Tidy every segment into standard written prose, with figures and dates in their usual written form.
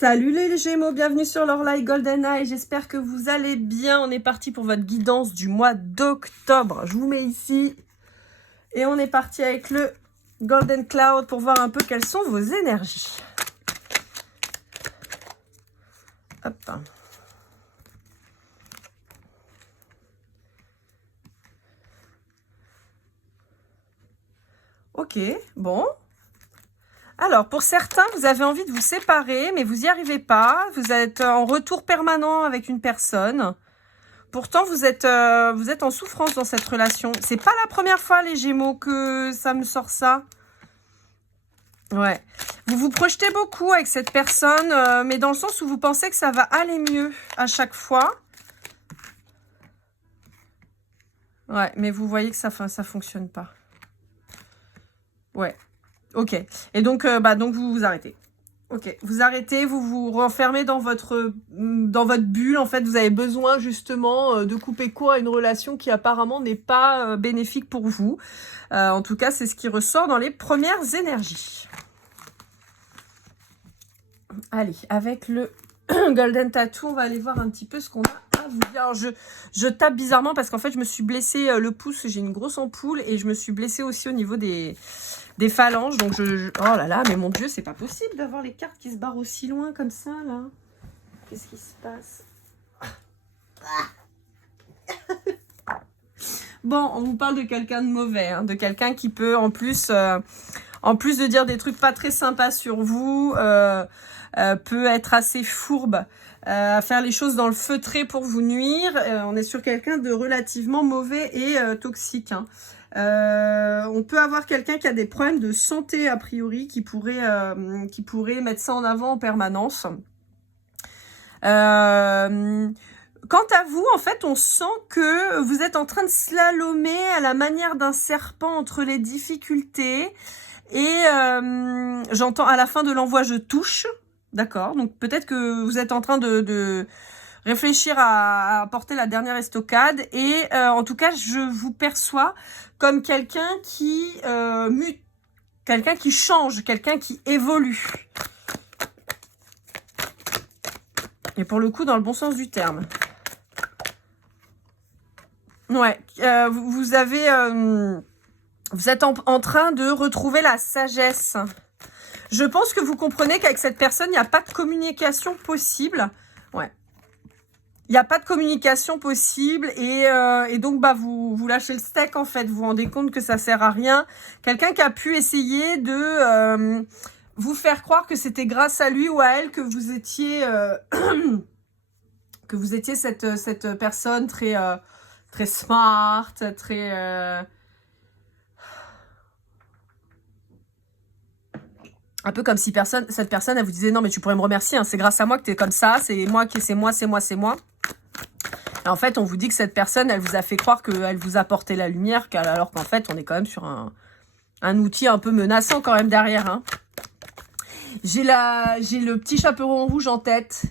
Salut les Gémeaux, bienvenue sur Lorelai Golden Eye, j'espère que vous allez bien. On est parti pour votre guidance du mois d'octobre. Je vous mets ici et on est parti avec le Golden Cloud pour voir un peu quelles sont vos énergies. Hop. Ok, bon. Alors, pour certains, vous avez envie de vous séparer, mais vous n'y arrivez pas. Vous êtes en retour permanent avec une personne. Pourtant, vous êtes en souffrance dans cette relation. C'est pas la première fois, les Gémeaux, que ça me sort ça. Ouais. Vous vous projetez beaucoup avec cette personne, mais dans le sens où vous pensez que ça va aller mieux à chaque fois. Ouais, mais vous voyez que ça fonctionne pas. Ouais. Ok. Et donc, donc vous vous arrêtez. Ok. Vous arrêtez, vous vous renfermez dans votre bulle. En fait, vous avez besoin justement de couper court à une relation qui apparemment n'est pas bénéfique pour vous. En tout cas, c'est ce qui ressort dans les premières énergies. Allez, avec le Golden Tattoo, on va aller voir un petit peu ce qu'on a à vous dire. Alors, je tape bizarrement parce qu'en fait, je me suis blessée le pouce. J'ai une grosse ampoule et je me suis blessée aussi au niveau des phalanges. Donc, oh là là, mais mon Dieu, c'est pas possible d'avoir les cartes qui se barrent aussi loin comme ça, là. Qu'est-ce qui se passe? Bon, on vous parle de quelqu'un de mauvais, hein, de quelqu'un qui peut, en plus de dire des trucs pas très sympas sur vous, peut être assez fourbe, à faire les choses dans le feutré pour vous nuire. On est sur quelqu'un de relativement mauvais et toxique, hein. On peut avoir quelqu'un qui a des problèmes de santé a priori, qui pourrait mettre ça en avant en permanence. Quant à vous, en fait, on sent que vous êtes en train de slalomer à la manière d'un serpent entre les difficultés. Et j'entends à la fin de l'envoi, je touche. D'accord, donc peut-être que vous êtes en train de réfléchir à apporter la dernière estocade. Et en tout cas, je vous perçois comme quelqu'un qui mute, quelqu'un qui change, quelqu'un qui évolue. Et pour le coup, dans le bon sens du terme. Ouais, vous êtes en train de retrouver la sagesse. Je pense que vous comprenez qu'avec cette personne, il n'y a pas de communication possible. Ouais. Il n'y a pas de communication possible et donc vous lâchez le steak en fait. Vous vous rendez compte que ça sert à rien. Quelqu'un qui a pu essayer de vous faire croire que c'était grâce à lui ou à elle que vous étiez cette personne très très smart, très un peu comme si cette personne elle vous disait non mais tu pourrais me remercier, hein, c'est grâce à moi que tu es comme ça, c'est moi. Et en fait, on vous dit que cette personne, elle vous a fait croire qu'elle vous apportait la lumière, alors qu'en fait, on est quand même sur un outil un peu menaçant quand même derrière, hein. J'ai le petit chaperon rouge en tête.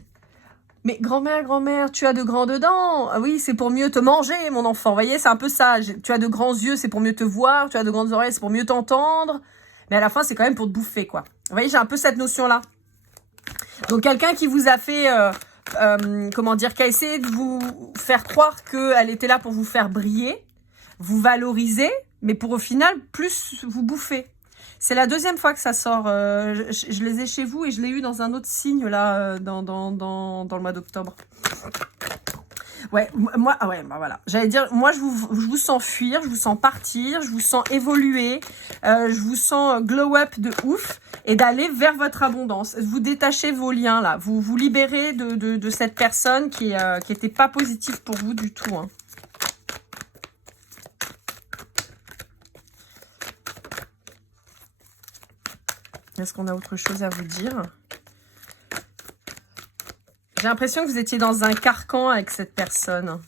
Mais grand-mère, tu as de grandes dents. Ah oui, c'est pour mieux te manger, mon enfant. Vous voyez, c'est un peu ça. Tu as de grands yeux, c'est pour mieux te voir. Tu as de grandes oreilles, c'est pour mieux t'entendre. Mais à la fin, c'est quand même pour te bouffer, quoi. Vous voyez, j'ai un peu cette notion-là. Donc, quelqu'un qui vous a fait... qui a essayé de vous faire croire qu'elle était là pour vous faire briller, vous valoriser, mais pour au final, plus vous bouffer. C'est la deuxième fois que ça sort. Je les ai chez vous et je l'ai eu dans un autre signe, là, dans le mois d'octobre. Ouais, moi, voilà. J'allais dire, moi, je vous sens fuir, je vous sens partir, je vous sens évoluer, je vous sens glow up de ouf et d'aller vers votre abondance. Vous détachez vos liens, là. Vous vous libérez de cette personne qui était pas positive pour vous du tout, hein. Est-ce qu'on a autre chose à vous dire? J'ai l'impression que vous étiez dans un carcan avec cette personne.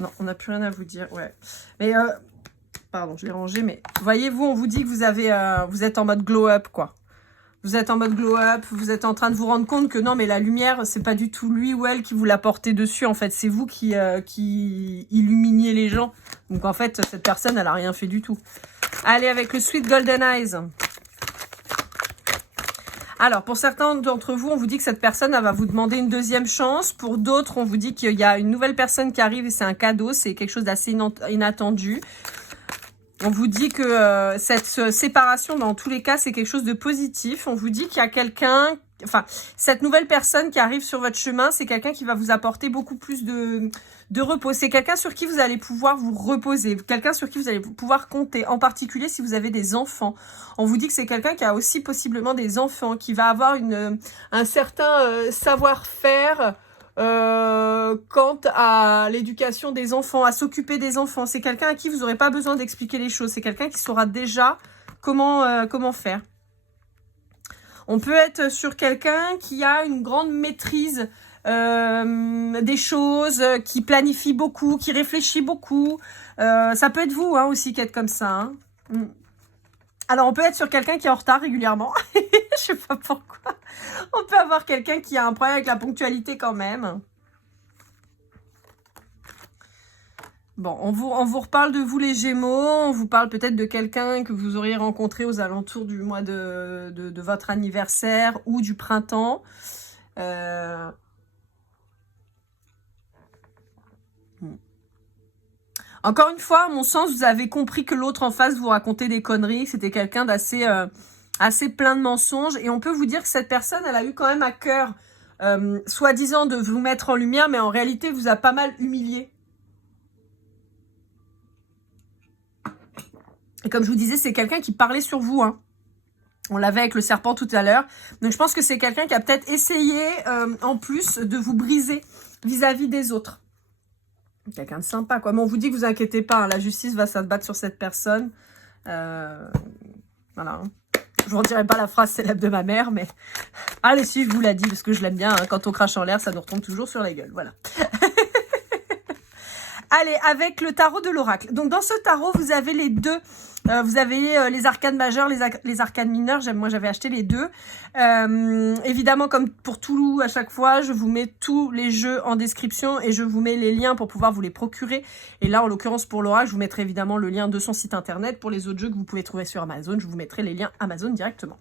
Non, on n'a plus rien à vous dire, ouais. Mais, pardon, je l'ai rangé, mais voyez-vous, on vous dit que vous êtes en mode glow up, quoi. Vous êtes en mode glow up, vous êtes en train de vous rendre compte que non, mais la lumière, c'est pas du tout lui ou elle qui vous l'a porté dessus, en fait. C'est vous qui illuminiez les gens. Donc, en fait, cette personne, elle a rien fait du tout. Allez, avec le Sweet Golden Eyes. Alors, pour certains d'entre vous, on vous dit que cette personne, elle va vous demander une deuxième chance. Pour d'autres, on vous dit qu'il y a une nouvelle personne qui arrive et c'est un cadeau. C'est quelque chose d'assez inattendu. On vous dit que cette séparation, dans tous les cas, c'est quelque chose de positif. On vous dit qu'il y a quelqu'un... Enfin, cette nouvelle personne qui arrive sur votre chemin, c'est quelqu'un qui va vous apporter beaucoup plus de repos. C'est quelqu'un sur qui vous allez pouvoir vous reposer. Quelqu'un sur qui vous allez pouvoir compter. En particulier, si vous avez des enfants. On vous dit que c'est quelqu'un qui a aussi possiblement des enfants, qui va avoir un certain savoir-faire quant à l'éducation des enfants, à s'occuper des enfants. C'est quelqu'un à qui vous n'aurez pas besoin d'expliquer les choses. C'est quelqu'un qui saura déjà comment faire. On peut être sur quelqu'un qui a une grande maîtrise des choses, qui planifie beaucoup, qui réfléchit beaucoup. Ça peut être vous aussi qui êtes comme ça. Hein. Alors, on peut être sur quelqu'un qui est en retard régulièrement. Je sais pas pourquoi. On peut avoir quelqu'un qui a un problème avec la ponctualité quand même. Bon, on vous reparle de vous les Gémeaux, on vous parle peut-être de quelqu'un que vous auriez rencontré aux alentours du mois de votre anniversaire ou du printemps. Encore une fois, à mon sens, vous avez compris que l'autre en face vous racontait des conneries, que c'était quelqu'un d'assez assez plein de mensonges. Et on peut vous dire que cette personne, elle a eu quand même à cœur, soi-disant, de vous mettre en lumière, mais en réalité, vous a pas mal humilié. Et comme je vous disais, c'est quelqu'un qui parlait sur vous. Hein. On l'avait avec le serpent tout à l'heure. Donc je pense que c'est quelqu'un qui a peut-être essayé, en plus, de vous briser vis-à-vis des autres. Quelqu'un de sympa, quoi. Mais on vous dit que vous inquiétez pas, hein, la justice va s'abattre sur cette personne. Voilà. Je vous redirai pas la phrase célèbre de ma mère, mais... Allez, si, je vous l'ai dit, parce que je l'aime bien. Hein. Quand on crache en l'air, ça nous retombe toujours sur la gueule. Voilà. Allez, avec le tarot de l'oracle. Donc, dans ce tarot, vous avez les deux. Vous avez les arcanes majeures, les arcanes mineures. Moi, j'avais acheté les deux. Évidemment, comme pour tout à chaque fois, je vous mets tous les jeux en description et je vous mets les liens pour pouvoir vous les procurer. Et là, en l'occurrence, pour l'oracle, je vous mettrai évidemment le lien de son site internet. Pour les autres jeux que vous pouvez trouver sur Amazon, je vous mettrai les liens Amazon directement.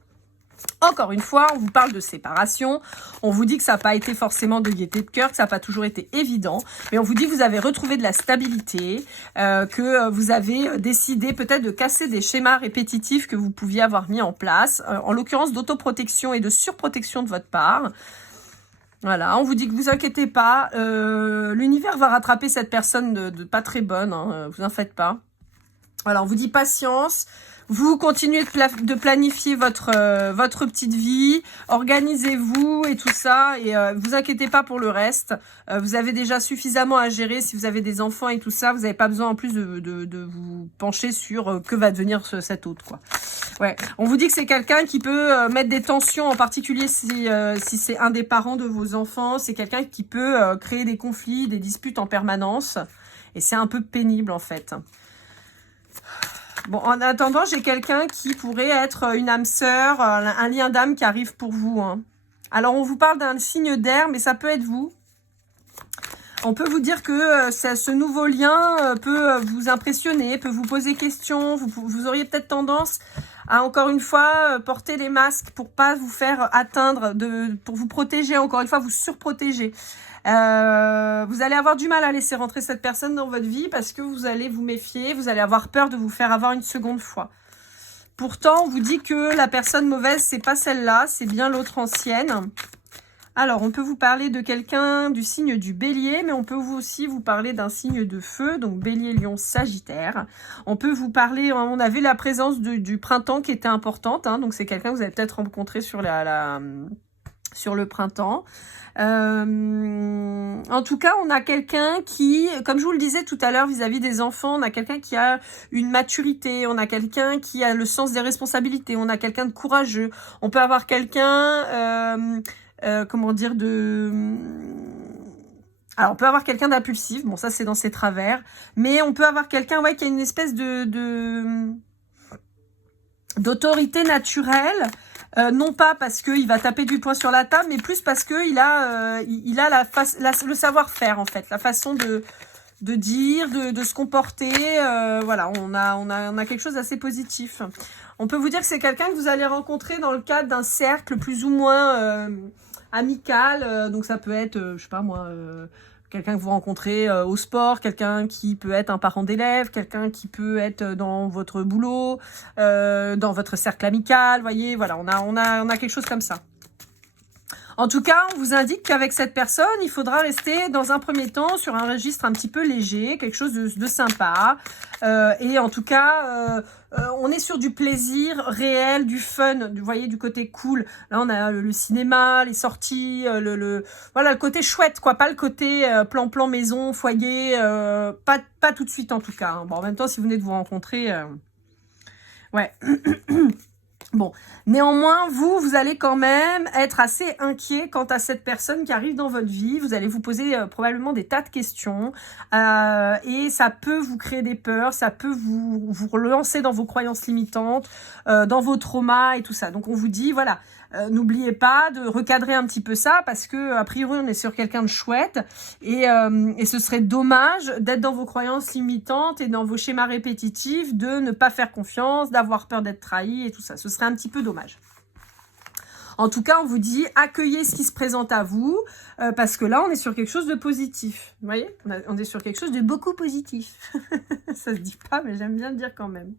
Encore une fois, on vous parle de séparation, on vous dit que ça n'a pas été forcément de gaieté de cœur, que ça n'a pas toujours été évident, mais on vous dit que vous avez retrouvé de la stabilité, que vous avez décidé peut-être de casser des schémas répétitifs que vous pouviez avoir mis en place, en l'occurrence d'autoprotection et de surprotection de votre part. Voilà, on vous dit que vous inquiétez pas, l'univers va rattraper cette personne de pas très bonne, hein, vous en faites pas. Voilà, on vous dit patience. Vous continuez de planifier votre petite vie, organisez-vous et tout ça, et vous inquiétez pas pour le reste. Vous avez déjà suffisamment à gérer si vous avez des enfants et tout ça. Vous n'avez pas besoin en plus de vous pencher sur que va devenir cet autre, quoi. Ouais, on vous dit que c'est quelqu'un qui peut mettre des tensions, en particulier si c'est un des parents de vos enfants. C'est quelqu'un qui peut créer des conflits, des disputes en permanence, et c'est un peu pénible en fait. Bon, en attendant, j'ai quelqu'un qui pourrait être une âme sœur, un lien d'âme qui arrive pour vous. Hein. Alors, on vous parle d'un signe d'air, mais ça peut être vous. On peut vous dire que ce nouveau lien peut vous impressionner, peut vous poser question. Vous auriez peut-être tendance à, encore une fois, porter les masques pour pas vous faire atteindre, pour vous protéger, encore une fois, vous surprotéger. Vous allez avoir du mal à laisser rentrer cette personne dans votre vie parce que vous allez vous méfier, vous allez avoir peur de vous faire avoir une seconde fois. Pourtant, on vous dit que la personne mauvaise, c'est pas celle-là, c'est bien l'autre ancienne. Alors, on peut vous parler de quelqu'un du signe du Bélier, mais on peut aussi vous parler d'un signe de feu, donc Bélier, Lion, Sagittaire. On peut vous parler, on avait la présence du printemps qui était importante, hein, donc c'est quelqu'un que vous avez peut-être rencontré sur le printemps. En tout cas, on a quelqu'un qui, comme je vous le disais tout à l'heure vis-à-vis des enfants, on a quelqu'un qui a une maturité, on a quelqu'un qui a le sens des responsabilités, on a quelqu'un de courageux. On peut avoir quelqu'un, comment dire, alors, on peut avoir quelqu'un d'impulsif, bon ça c'est dans ses travers, mais on peut avoir quelqu'un qui a une espèce d'autorité naturelle. Non pas parce qu'il va taper du poing sur la table, mais plus parce qu'il a le savoir-faire, en fait. La façon de dire, de se comporter. Voilà, on a quelque chose d'assez positif. On peut vous dire que c'est quelqu'un que vous allez rencontrer dans le cadre d'un cercle plus ou moins amical. Donc ça peut être, je sais pas moi, quelqu'un que vous rencontrez au sport, quelqu'un qui peut être un parent d'élève, quelqu'un qui peut être dans votre boulot, dans votre cercle amical. Voyez, voilà, on a quelque chose comme ça. En tout cas, on vous indique qu'avec cette personne, il faudra rester dans un premier temps sur un registre un petit peu léger, quelque chose de sympa. Et en tout cas, on est sur du plaisir réel, du fun, vous voyez, du côté cool. Là, on a le cinéma, les sorties, voilà, le côté chouette, quoi. Pas le côté plan maison, foyer, pas tout de suite en tout cas. Hein. Bon, en même temps, si vous venez de vous rencontrer, ouais. Bon, néanmoins, vous allez quand même être assez inquiet quant à cette personne qui arrive dans votre vie. Vous allez vous poser probablement des tas de questions et ça peut vous créer des peurs, ça peut vous relancer dans vos croyances limitantes, dans vos traumas et tout ça. Donc, on vous dit, voilà, n'oubliez pas de recadrer un petit peu ça parce que a priori, on est sur quelqu'un de chouette et ce serait dommage d'être dans vos croyances limitantes et dans vos schémas répétitifs, de ne pas faire confiance, d'avoir peur d'être trahi et tout ça. Ce serait un petit peu dommage. En tout cas, on vous dit, accueillez ce qui se présente à vous, parce que là, on est sur quelque chose de positif. Vous voyez, on est sur quelque chose de beaucoup positif. Ça se dit pas, mais j'aime bien le dire quand même.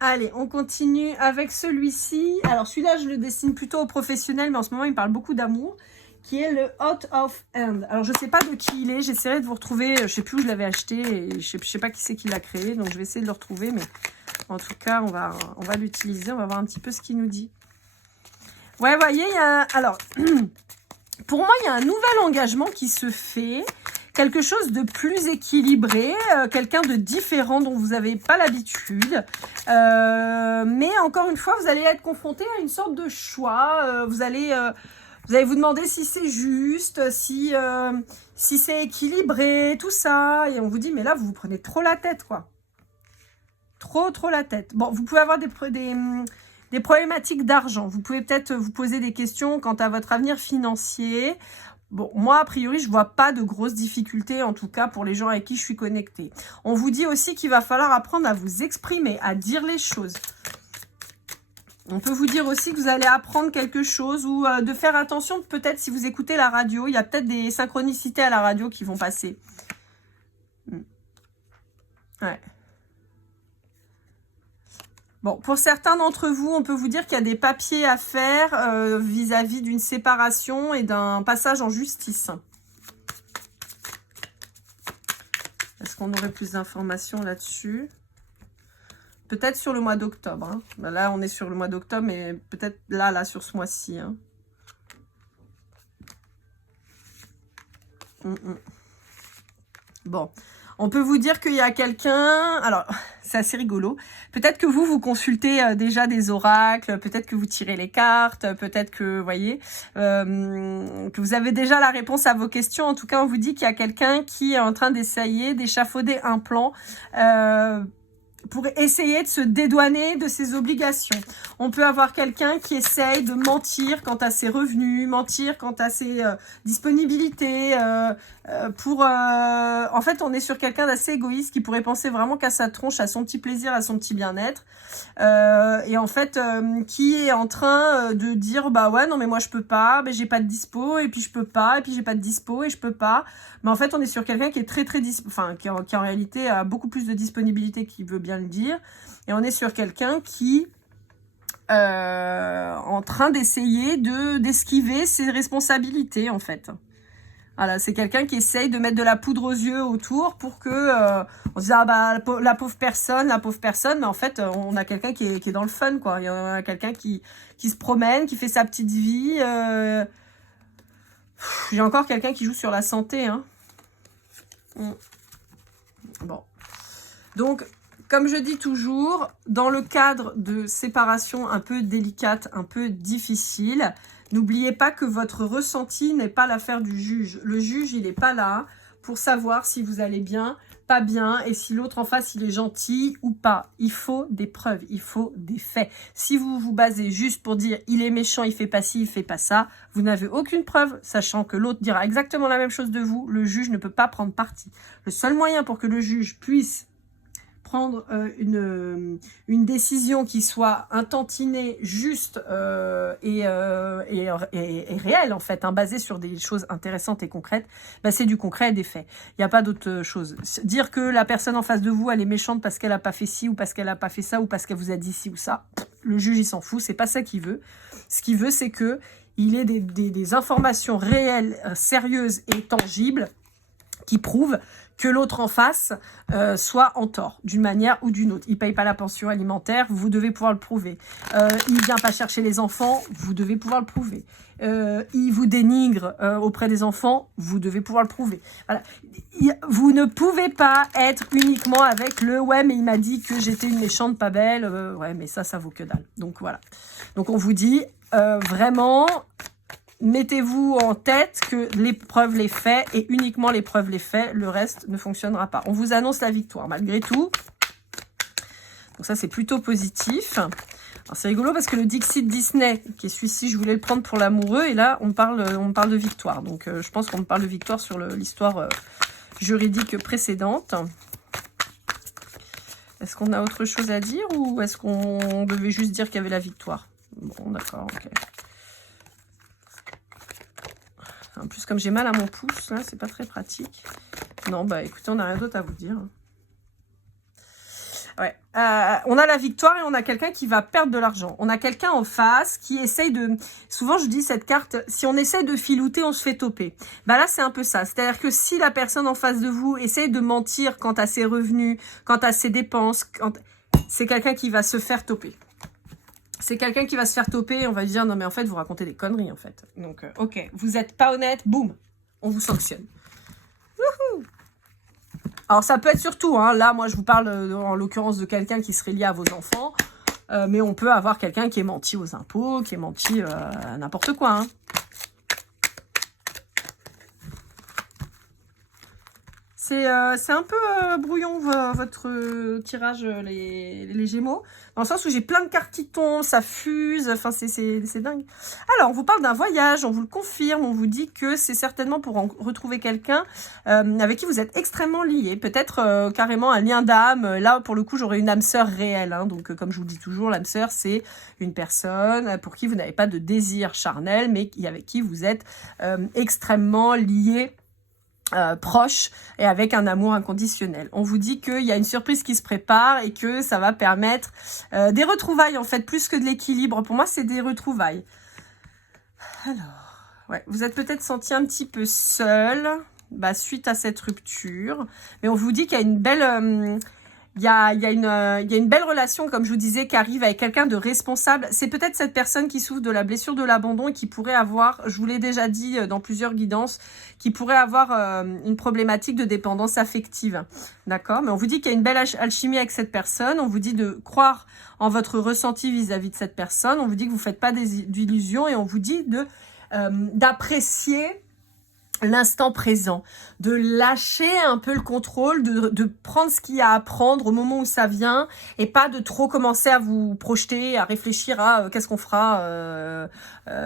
Allez, on continue avec celui-ci. Alors, celui-là, je le dessine plutôt au professionnel, mais en ce moment, il me parle beaucoup d'amour, qui est le Out of Hand. Alors, je ne sais pas de qui il est. J'essaierai de vous retrouver. Je ne sais plus où je l'avais acheté et je ne sais pas qui c'est qui l'a créé. Donc, je vais essayer de le retrouver, mais... En tout cas, on va l'utiliser, on va voir un petit peu ce qu'il nous dit. Ouais, vous voyez, il y a... Alors, pour moi, il y a un nouvel engagement qui se fait, quelque chose de plus équilibré, quelqu'un de différent dont vous n'avez pas l'habitude. Mais encore une fois, vous allez être confronté à une sorte de choix. Vous allez vous demander si c'est juste, si c'est équilibré, tout ça. Et on vous dit, mais là, vous vous prenez trop la tête, quoi. Trop la tête. Bon, vous pouvez avoir des problématiques d'argent. Vous pouvez peut-être vous poser des questions quant à votre avenir financier. Bon, moi, a priori, je vois pas de grosses difficultés, en tout cas pour les gens avec qui je suis connectée. On vous dit aussi qu'il va falloir apprendre à vous exprimer, à dire les choses. On peut vous dire aussi que vous allez apprendre quelque chose ou de faire attention, peut-être si vous écoutez la radio, il y a peut-être des synchronicités à la radio qui vont passer. Ouais. Bon, pour certains d'entre vous, on peut vous dire qu'il y a des papiers à faire vis-à-vis d'une séparation et d'un passage en justice. Est-ce qu'on aurait plus d'informations là-dessus? Peut-être sur le mois d'octobre. Hein. Ben là, on est sur le mois d'octobre, mais peut-être là, sur ce mois-ci. Hein. Bon. On peut vous dire qu'il y a quelqu'un... Alors, c'est assez rigolo. Peut-être que vous consultez déjà des oracles, peut-être que vous tirez les cartes, peut-être que, vous voyez, que vous avez déjà la réponse à vos questions. En tout cas, on vous dit qu'il y a quelqu'un qui est en train d'essayer d'échafauder un plan pour essayer de se dédouaner de ses obligations. On peut avoir quelqu'un qui essaye de mentir quant à ses revenus, mentir quant à ses disponibilités. En fait, on est sur quelqu'un d'assez égoïste qui pourrait penser vraiment qu'à sa tronche, à son petit plaisir, à son petit bien-être. Et en fait, qui est en train de dire, bah ouais, non mais moi je peux pas, mais j'ai pas de dispo, et puis je peux pas, et puis j'ai pas de dispo, et je peux pas. Mais en fait, on est sur quelqu'un qui est très qui en réalité a beaucoup plus de disponibilité qu'il veut bien le dire. Et on est sur quelqu'un qui en train d'essayer d'esquiver ses responsabilités, en fait. Voilà, c'est quelqu'un qui essaye de mettre de la poudre aux yeux autour pour que on se dise, ah bah la pauvre personne, mais en fait on a quelqu'un qui est dans le fun, quoi. Il y a quelqu'un qui se promène, qui fait sa petite vie. J'ai encore quelqu'un qui joue sur la santé, hein. Bon. Donc, comme je dis toujours, dans le cadre de séparation un peu délicate, un peu difficile, n'oubliez pas que votre ressenti n'est pas l'affaire du juge. Le juge, il n'est pas là pour savoir si vous allez bien pas bien et si l'autre en face il est gentil ou pas. Il faut des preuves, il faut des faits. Si vous vous basez juste pour dire il est méchant, il fait pas ci, il fait pas ça, vous n'avez aucune preuve, sachant que l'autre dira exactement la même chose de vous, le juge ne peut pas prendre parti. Le seul moyen pour que le juge puisse prendre une décision qui soit intentinée, juste et réelle en fait, hein, basée sur des choses intéressantes et concrètes, bah, c'est du concret et des faits. Il n'y a pas d'autre chose. Dire que la personne en face de vous, elle est méchante parce qu'elle n'a pas fait ci ou parce qu'elle n'a pas fait ça ou parce qu'elle vous a dit ci ou ça, le juge il s'en fout, c'est pas ça qu'il veut. Ce qu'il veut, c'est que il ait des informations réelles, sérieuses et tangibles qui prouvent que l'autre en face soit en tort, d'une manière ou d'une autre. Il ne paye pas la pension alimentaire, vous devez pouvoir le prouver. Il ne vient pas chercher les enfants, vous devez pouvoir le prouver. Il vous dénigre auprès des enfants, vous devez pouvoir le prouver. Voilà. Vous ne pouvez pas être uniquement avec le « ouais, mais il m'a dit que j'étais une méchante pas belle ouais, mais ça vaut que dalle. » Donc voilà. Donc on vous dit vraiment... Mettez-vous en tête que les preuves, les faits, et uniquement les preuves, les faits, le reste ne fonctionnera pas. On vous annonce la victoire, malgré tout. Donc ça, c'est plutôt positif. C'est rigolo parce que le Dixit Disney, qui est celui-ci, je voulais le prendre pour l'amoureux, et là, on parle de victoire. Donc, je pense qu'on parle de victoire sur l'histoire juridique précédente. Est-ce qu'on a autre chose à dire ou est-ce qu'on devait juste dire qu'il y avait la victoire? Bon, d'accord, ok. En plus, comme j'ai mal à mon pouce, là, c'est pas très pratique. Non, bah écoutez, on n'a rien d'autre à vous dire. Ouais. On a la victoire et on a quelqu'un qui va perdre de l'argent. On a quelqu'un en face qui essaye de... Souvent, je dis cette carte, si on essaye de filouter, on se fait toper. Bah là, c'est un peu ça. C'est-à-dire que si la personne en face de vous essaye de mentir quant à ses revenus, quant à ses dépenses, c'est quelqu'un qui va se faire toper. C'est quelqu'un qui va se faire toper et on va lui dire non mais en fait vous racontez des conneries en fait. Donc ok, vous n'êtes pas honnête, boum, on vous sanctionne. Wouhou. Alors ça peut être surtout, hein, là moi je vous parle en l'occurrence de quelqu'un qui serait lié à vos enfants, mais on peut avoir quelqu'un qui est menti aux impôts, qui est menti à n'importe quoi. Hein. C'est un peu brouillon votre tirage, les Gémeaux, dans le sens où j'ai plein de cartes qui tombent, ça fuse, enfin c'est dingue. Alors, on vous parle d'un voyage, on vous le confirme, on vous dit que c'est certainement pour retrouver quelqu'un avec qui vous êtes extrêmement liés, peut-être carrément un lien d'âme. Là, pour le coup, j'aurais une âme sœur réelle, hein, donc comme je vous le dis toujours, l'âme sœur, c'est une personne pour qui vous n'avez pas de désir charnel, mais avec qui vous êtes extrêmement liés. Proche et avec un amour inconditionnel. On vous dit qu'il y a une surprise qui se prépare et que ça va permettre des retrouvailles en fait, plus que de l'équilibre. Pour moi, c'est des retrouvailles. Alors, ouais, vous êtes peut-être senti un petit peu seul suite à cette rupture, mais on vous dit qu'il y a une belle... Il y a une belle relation, comme je vous disais, qui arrive avec quelqu'un de responsable. C'est peut-être cette personne qui souffre de la blessure de l'abandon et qui pourrait avoir, je vous l'ai déjà dit dans plusieurs guidances, qui pourrait avoir une problématique de dépendance affective. D'accord? Mais on vous dit qu'il y a une belle alchimie avec cette personne. On vous dit de croire en votre ressenti vis-à-vis de cette personne. On vous dit que vous ne faites pas d'illusions et on vous dit d'apprécier l'instant présent, de lâcher un peu le contrôle, de prendre ce qu'il y a à prendre au moment où ça vient et pas de trop commencer à vous projeter, à réfléchir à qu'est-ce qu'on fera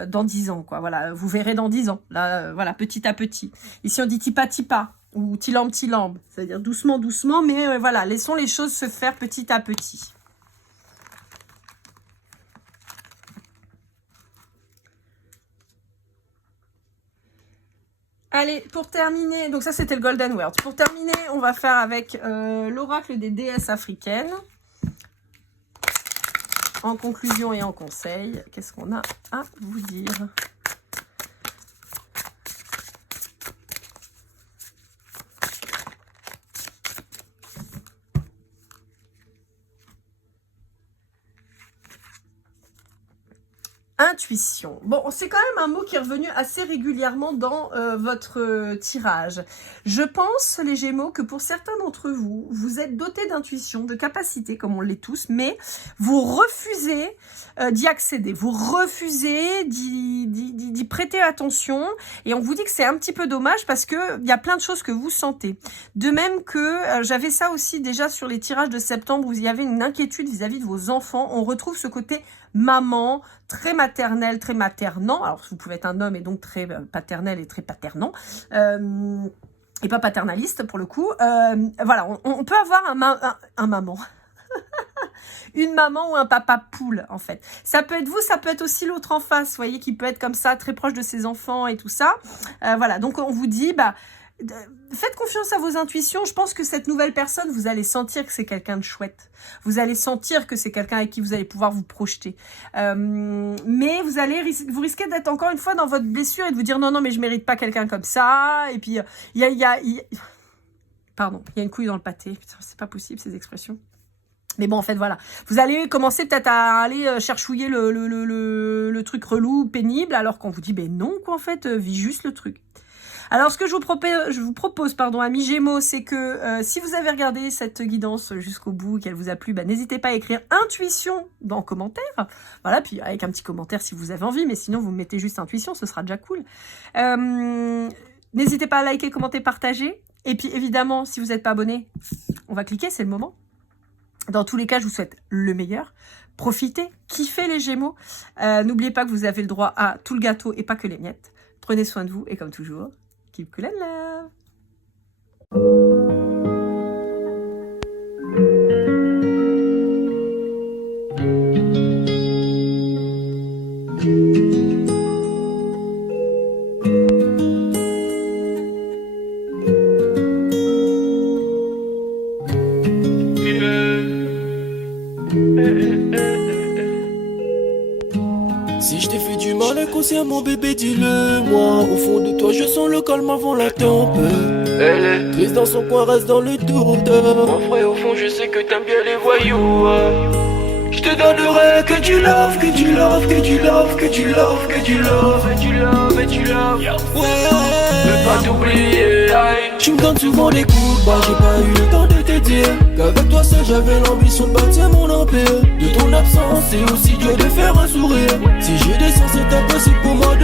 dans 10 ans, quoi. Voilà, vous verrez dans 10 ans. Là, voilà, petit à petit. Ici, on dit tipa tipa ou tilambe tilambe, c'est-à-dire doucement doucement, mais voilà, laissons les choses se faire petit à petit. Allez, pour terminer, donc ça c'était le Golden Word. Pour terminer, on va faire avec l'oracle des déesses africaines. En conclusion et en conseil, qu'est-ce qu'on a à vous dire? Intuition. Bon, c'est quand même un mot qui est revenu assez régulièrement dans votre tirage. Je pense, les Gémeaux, que pour certains d'entre vous, vous êtes dotés d'intuition, de capacité, comme on l'est tous, mais vous refusez d'y accéder. Vous refusez d'y prêter attention. Et on vous dit que c'est un petit peu dommage parce qu'il y a plein de choses que vous sentez. De même que j'avais ça aussi déjà sur les tirages de septembre où il y avait une inquiétude vis-à-vis de vos enfants. On retrouve ce côté maman, très maternel, très maternant. Alors, vous pouvez être un homme et donc très paternel et très paternant. Et pas paternaliste, pour le coup. Voilà, on peut avoir un maman. Une maman ou un papa poule, en fait. Ça peut être vous, ça peut être aussi l'autre en face, vous voyez, qui peut être comme ça, très proche de ses enfants et tout ça. Voilà, donc on vous dit, faites confiance à vos intuitions. Je pense que cette nouvelle personne, vous allez sentir que c'est quelqu'un de chouette. Vous allez sentir que c'est quelqu'un avec qui vous allez pouvoir vous projeter. Mais vous risquez d'être encore une fois dans votre blessure et de vous dire non, mais je mérite pas quelqu'un comme ça. Et puis, pardon, il y a une couille dans le pâté. Putain, c'est pas possible ces expressions. Mais bon, en fait, voilà. Vous allez commencer peut-être à aller cherchouiller le truc relou, pénible, alors qu'on vous dit, non, quoi, en fait, vis juste le truc. Alors, ce que je vous propose, amis Gémeaux, c'est que si vous avez regardé cette guidance jusqu'au bout et qu'elle vous a plu, n'hésitez pas à écrire intuition en commentaire. Voilà, puis avec un petit commentaire si vous avez envie, mais sinon vous mettez juste intuition, ce sera déjà cool. N'hésitez pas à liker, commenter, partager. Et puis évidemment, si vous n'êtes pas abonné, on va cliquer, c'est le moment. Dans tous les cas, je vous souhaite le meilleur. Profitez, kiffez les Gémeaux. N'oubliez pas que vous avez le droit à tout le gâteau et pas que les miettes. Prenez soin de vous et comme toujours, keep cool and love. Si je t'ai fait du mal inconsciemment bébé dis-le moi. Au fond de toi je sens le calme avant la tempête. Elle est triste dans son coin, reste dans le doute. Mon frère au fond je sais que t'aimes bien les voyous. Je te donnerai que du love, que du love, que du love, que du love, que du love, et du love, et du love. Ouais, veux pas t'oublier. Tu me donnes souvent des coups de barre, j'ai pas eu le temps de te dire qu'avec toi seul j'avais l'ambition de bâtir mon empire. De ton absence c'est aussi dur de faire un sourire. Si j'ai des sens c'est impossible pour moi de